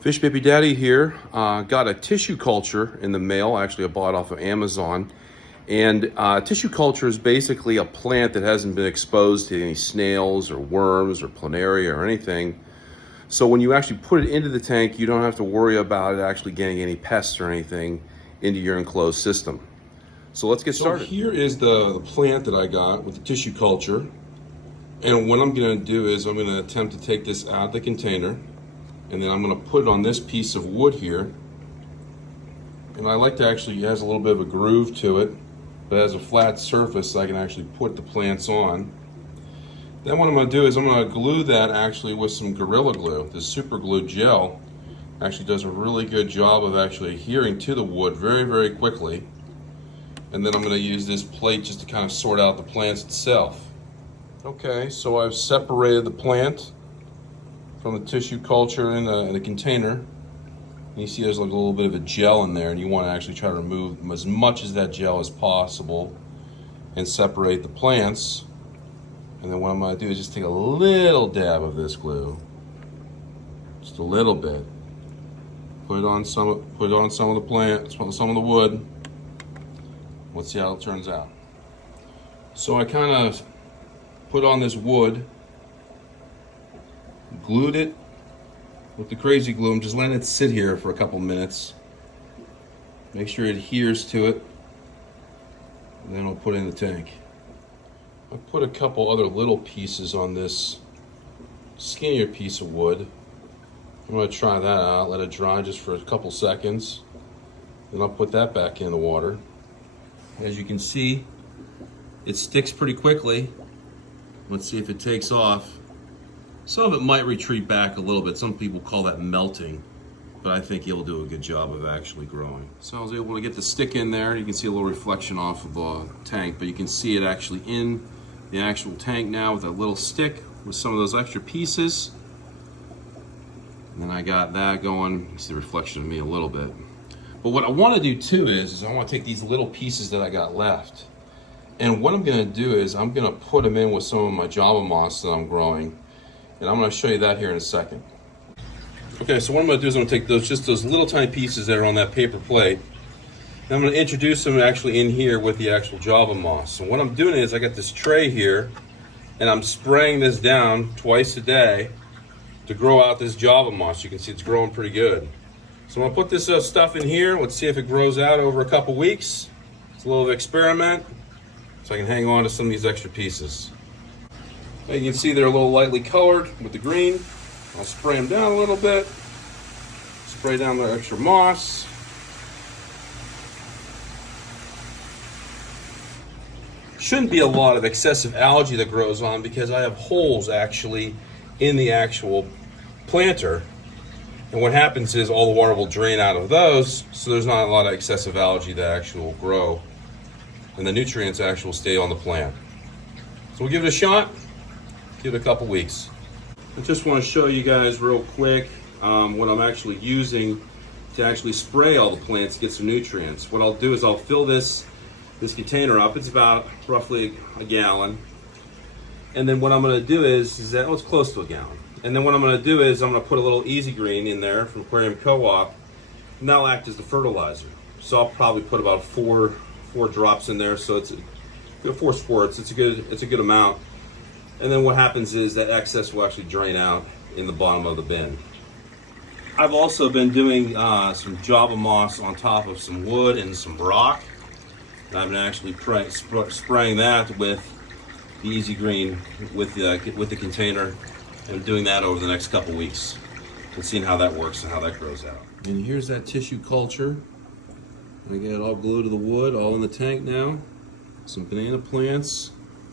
Fish Baby Daddy here. Got a tissue culture in the mail. Actually, I bought it off of Amazon. And tissue culture is basically a plant that hasn't been exposed to any snails or worms or planaria or anything. So when you actually put it into the tank, you don't have to worry about it actually getting any pests or anything into your enclosed system. So let's get started. So here is the plant that I got with the tissue culture. And what I'm going to do is I'm going to attempt to take this out of the container. And then I'm going to put it on this piece of wood here. And I like to actually, it has a little bit of a groove to it, but it has a flat surface so I can actually put the plants on. Then what I'm going to do is I'm going to glue that actually with some Gorilla Glue. This super glue gel actually does a really good job of actually adhering to the wood very, very quickly. And then I'm going to use this plate just to kind of sort out the plants itself. Okay, so I've separated the plant from the tissue culture in the container. And you see there's like a little bit of a gel in there, and you want to actually try to remove as much as that gel as possible and separate the plants. And then what I'm going to do is just take a little dab of this glue, just a little bit. Put it on some of the plants, some of the wood. Let's see how it turns out. So I kind of put on this wood, glued it with the crazy glue. I'm just letting it sit here for a couple minutes. Make sure it adheres to it. And then I'll put it in the tank. I put a couple other little pieces on this skinnier piece of wood. I'm going to try that out, let it dry just for a couple seconds. Then I'll put that back in the water. As you can see, it sticks pretty quickly. Let's see if it takes off. Some of it might retreat back a little bit. Some people call that melting, but I think it'll do a good job of actually growing. So I was able to get the stick in there. You can see a little reflection off of the tank, but you can see it actually in the actual tank now with that little stick with some of those extra pieces. And then I got that going. You see the reflection of me a little bit. But what I want to do too is I want to take these little pieces that I got left. And what I'm going to do is I'm going to put them in with some of my Java moss that I'm growing. And I'm going to show you that here in a second. Okay, so what I'm going to do is I'm going to take those little tiny pieces that are on that paper plate, and I'm going to introduce them actually in here with the actual Java moss. So what I'm doing is I got this tray here, and I'm spraying this down twice a day to grow out this Java moss. You can see it's growing pretty good. So I'm going to put this stuff in here. Let's see if it grows out over a couple weeks. It's a little experiment, so I can hang on to some of these extra pieces. Now you can see they're a little lightly colored with the green. I'll spray them down a little bit. Spray down the extra moss. Shouldn't be a lot of excessive algae that grows on because I have holes actually in the actual planter. And what happens is all the water will drain out of those, so there's not a lot of excessive algae that actually will grow. And the nutrients actually will stay on the plant. So we'll give it a shot. Give it a couple weeks. I just want to show you guys real quick what I'm actually using to actually spray all the plants to get some nutrients. What I'll do is I'll fill this container up. It's about roughly a gallon. And then what I'm going to do is that, it's close to a gallon. And then what I'm going to do is I'm going to put a little Easy Green in there from Aquarium Co-op, and that'll act as the fertilizer. So I'll probably put about four drops in there. So it's 4 squirts. It's a good amount. And then what happens is that excess will actually drain out in the bottom of the bin. I've also been doing some Java moss on top of some wood and some rock. And I've been actually spraying that with the Easy Green with the container, and doing that over the next couple weeks and seeing how that works and how that grows out. And here's that tissue culture. I got it all glued to the wood, all in the tank now. Some banana plants.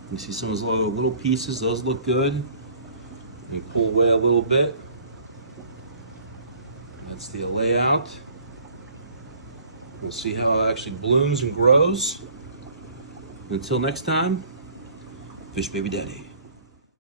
You see some of those little pieces, those look good. You pull away a little bit. That's the layout. We'll see how it actually blooms and grows. Until next time, Fish Baby Daddy.